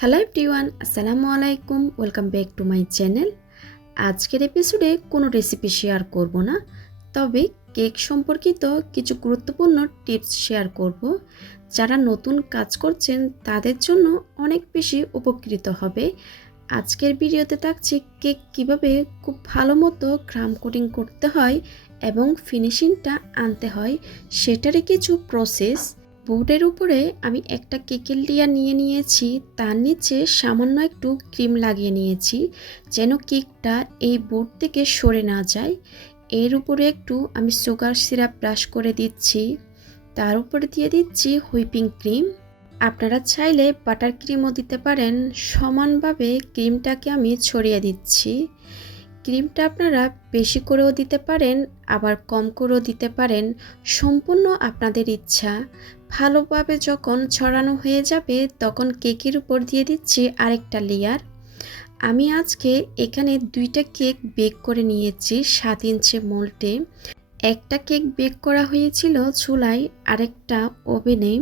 Hello everyone আসসালামু আলাইকুম welcome back to my channel আজকের এপিসোডে কোনো রেসিপি শেয়ার করব না, তবে কেক সম্পর্কিত কিছু গুরুত্বপূর্ণ টিপস শেয়ার করব, যারা নতুন কাজ করছেন তাদের জন্য অনেক বেশি উপকৃত হবে। আজকের ভিডিওতে থাকছে কেক কীভাবে খুব ভালো মতো ক্রাম কোটিং করতে হয় এবং ফিনিশিংটা আনতে হয়, সেটারই কিছু প্রসেস বোর্ডের উপরে আমি একটা কেকেল লেয়ার নিয়ে নিয়েছি। তার নিচে সামান্য একটু ক্রিম লাগিয়ে নিয়েছি যেন কেকটা এই বোর্ড থেকে সরে না যায়। এর উপরে একটু আমি সুগার সিরাপ ব্রাশ করে দিচ্ছি। তার উপরে দিয়ে দিচ্ছি হুইপিং ক্রিম। আপনারা চাইলে বাটার ক্রিমও দিতে পারেন। সমানভাবে ক্রিমটাকে আমি ছড়িয়ে দিচ্ছি। ক্রিমটা আপনারা বেশি করেও দিতে পারেন, আবার কম করেও দিতে পারেন। সম্পূর্ণ আপনাদের ইচ্ছা। ভালোভাবে যখন ছড়ানো হয়ে যাবে, তখন কেকের উপর দিয়ে দিচ্ছি আরেকটা লেয়ার আমি আজকে এখানে দুইটা কেক বেক করে নিয়েছি সাত ইঞ্চি মোল্টে। একটা কেক বেক করা হয়েছিল চুলায়, আরেকটা ওভেনে।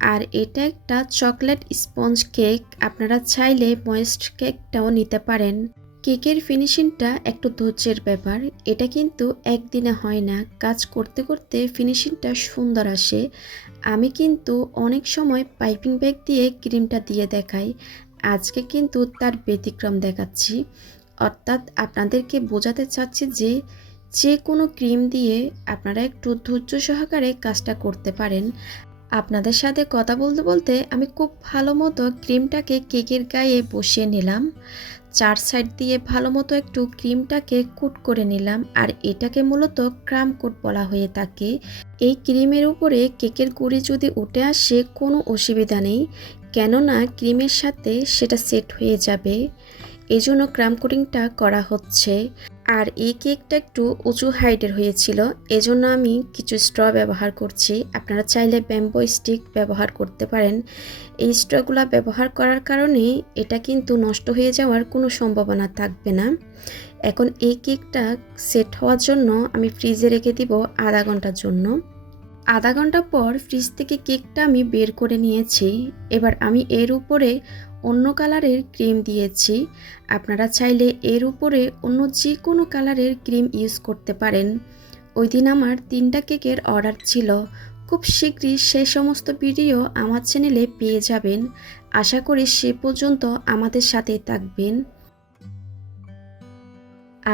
আর এটা একটা চকলেট স্পঞ্জ কেক, আপনারা চাইলে ময়েস্ট কেকটাও নিতে পারেন। কেকের ফিনিশিংটা একটু ধৈর্যের ব্যাপার। এটা কিন্তু একদিনে হয় না। কাজ করতে করতে ফিনিশিংটা সুন্দর আসে। আমি কিন্তু অনেক সময় পাইপিং ব্যাগ দিয়ে ক্রিমটা দিয়ে দেখাই। আজকে কিন্তু তার ব্যতিক্রম দেখাচ্ছি। অর্থাৎ আপনাদেরকে বোঝাতে চাচ্ছি যে যে কোনো ক্রিম দিয়ে আপনারা একটু ধৈর্য সহকারে কাজটা করতে পারেন। আপনাদের সাথে কথা বলতে বলতে আমি খুব ভালো মতো ক্রিমটাকে কেকের গায়ে বসিয়ে নিলাম। চার সাইড দিয়ে ভালো মতো একটু ক্রিমটাকে কুট করে নিলাম আর এটাকে মূলত ক্রাম কোট বলা হয়ে থাকে। এই ক্রিমের উপরে কেকের গুঁড়ি যদি উঠে আসে কোনো অসুবিধা নেই, কেননা ক্রিমের সাথে সেটা সেট হয়ে যাবে। এই জন্য ক্রাম কোটিংটা করা হচ্ছে। আর এই কেকটা একটু উঁচু হাইটের হয়েছিল, এজন্য আমি কিছু স্ট্র ব্যবহার করছি। আপনারা চাইলে ব্যাম্বো স্টিক ব্যবহার করতে পারেন। এই স্ট্রগুলো ব্যবহার করার কারণে এটা কিন্তু নষ্ট হয়ে যাওয়ার কোনো সম্ভাবনা থাকবে না। এখন এই কেকটা সেট হওয়ার জন্য আমি ফ্রিজে রেখে দিব আধা ঘণ্টার জন্য। আধা ঘণ্টা পর ফ্রিজ থেকে কেকটা আমি বের করে নিয়েছি। এবার আমি এর উপরে অন্য কালারের ক্রিম দিয়েছি। আপনারা চাইলে এর উপরে অন্য যে কোনো কালারের ক্রিম ইউজ করতে পারেন। ওই দিন আমার তিনটা কেকের অর্ডার ছিল। খুব শীঘ্রই সেই সমস্ত ভিডিও আমার চ্যানেলে পেয়ে যাবেন। আশা করি সে পর্যন্ত আমাদের সাথে থাকবেন।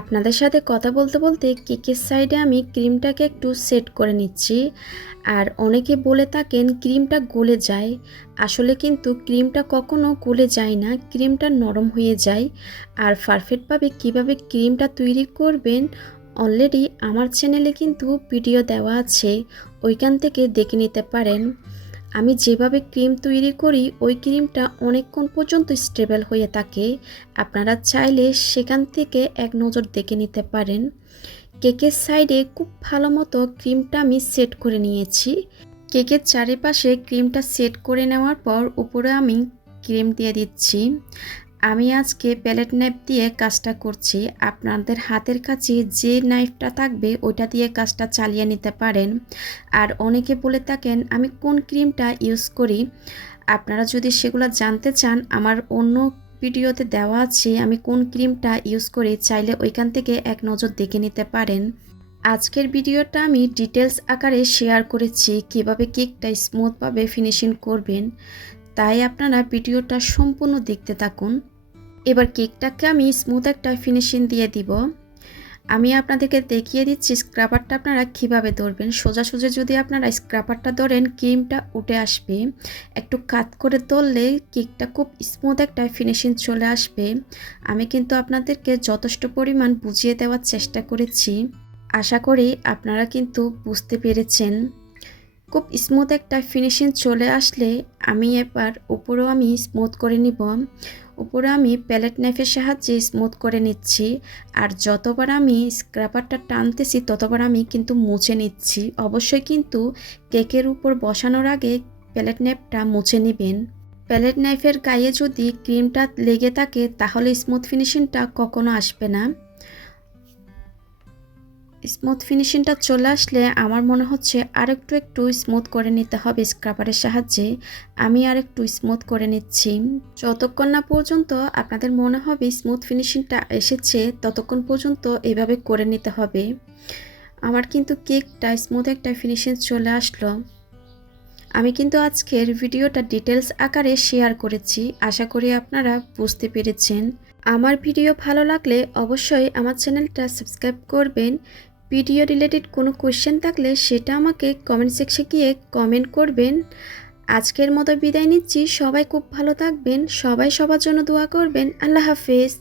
আপনাদের সাথে কথা বলতে বলতে কেকের সাইডে আমি ক্রিমটাকে একটু সেট করে নিচ্ছি। আর অনেকে বলে থাকেন ক্রিমটা গলে যায়। আসলে কিন্তু ক্রিমটা কখনো গলে যায় না, ক্রিমটা নরম হয়ে যায়। আর পারফেক্টভাবে কীভাবে ক্রিমটা তৈরি করবেন অলরেডি আমার চ্যানেলে কিন্তু ভিডিও দেওয়া আছে। ওইখান থেকে দেখে নিতে পারেন। আমি যেভাবে ক্রিম তৈরি করি, ওই ক্রিমটা অনেকক্ষণ পর্যন্ত স্টেবল হয়ে থাকে। আপনারা চাইলে সেখান থেকে এক নজর দেখে নিতে পারেন। কেকের সাইডে খুব ভালো মতো ক্রিমটা আমি সেট করে নিয়েছি। কেকের চারিপাশে ক্রিমটা সেট করে নেওয়ার পর উপরে আমি ক্রিম দিয়ে দিচ্ছি। আমি আজকে প্যালেট নাইফ দিয়ে কাজটা করছি। আপনাদের হাতের কাছে যে নাইফটা থাকবে, ওইটা দিয়ে কাজটা চালিয়ে নিতে পারেন। আর অনেকে বলে থাকেন, আমি কোন ক্রিমটা ইউজ করি? আপনারা যদি সেগুলো জানতে চান, আমার অন্য ভিডিওতে দেওয়া আছে, আমি কোন ক্রিমটা ইউজ করি? চাইলে ওইখান থেকে এক নজর দেখে নিতে পারেন। আজকের ভিডিওটা আমি ডিটেলস আকারে শেয়ার করেছি, কীভাবে কেকটা স্মুথভাবে ফিনিশিং করবেন। তাই আপনারা ভিডিওটা সম্পূর্ণ দেখতে থাকুন। এবার কেকটাকে আমি স্মুথ একটা ফিনিশিং দিয়ে দিব। আমি আপনাদেরকে দেখিয়ে দিচ্ছি স্ক্রাবারটা আপনারা কীভাবে ধরবেন। সোজা সোজা যদি আপনারা স্ক্রাবারটা ধরেন ক্রিমটা উঠে আসবে। একটু কাত করে ধরলে কেকটা খুব স্মুথ একটা ফিনিশিং চলে আসবে। আমি কিন্তু আপনাদেরকে যথেষ্ট পরিমাণ বুঝিয়ে দেওয়ার চেষ্টা করেছি। আশা করি আপনারা কিন্তু বুঝতে পেরেছেন। খুব স্মুথ একটা ফিনিশিং চলে আসলে আমি এবার উপরেও আমি স্মুথ করে নিব। উপরে আমি প্যালেট নাইফের সাহায্যে স্মুথ করে নিচ্ছি আর যতবার আমি স্ক্র্যাপারটা টানতেছি ততবার আমি কিন্তু মুছে নিচ্ছি। অবশ্যই কিন্তু কেকের উপর বসানোর আগে প্যালেট নাইফটা মুছে নেবেন। প্যালেট নাইফের গায়ে যদি ক্রিমটা লেগে থাকে তাহলে স্মুথ ফিনিশিংটা কখনো আসবে না। স্মুথ ফিনিশিংটা চলে আসলে আমার মনে হচ্ছে আরেকটু একটু স্মুথ করে নিতে হবে স্ক্রাবারের সাহায্যে। আমি আর একটু স্মুথ করে নিচ্ছি। যতক্ষণ না পর্যন্ত আপনাদের মনে হবে স্মুথ ফিনিশিংটা এসেছে, ততক্ষণ পর্যন্ত এভাবে করে নিতে হবে। আমার কিন্তু কেকটা স্মুথ একটা ফিনিশিং চলে আসলো। আমি কিন্তু আজকের ভিডিওটা ডিটেলস আকারে শেয়ার করেছি, আশা করি আপনারা বুঝতে পেরেছেন। আমার ভিডিও ভালো লাগলে অবশ্যই আমার চ্যানেলটা সাবস্ক্রাইব করবেন ভিডিও রিলেটেড কোনো কোয়েশ্চেন থাকলে সেটা আমাকে কমেন্ট সেকশে গিয়ে কমেন্ট করবেন। আজকের মতো বিদায় নিচ্ছি। সবাই খুব ভালো থাকবেন। সবাই সবার জন্য দোয়া করবেন। আল্লাহ হাফেজ।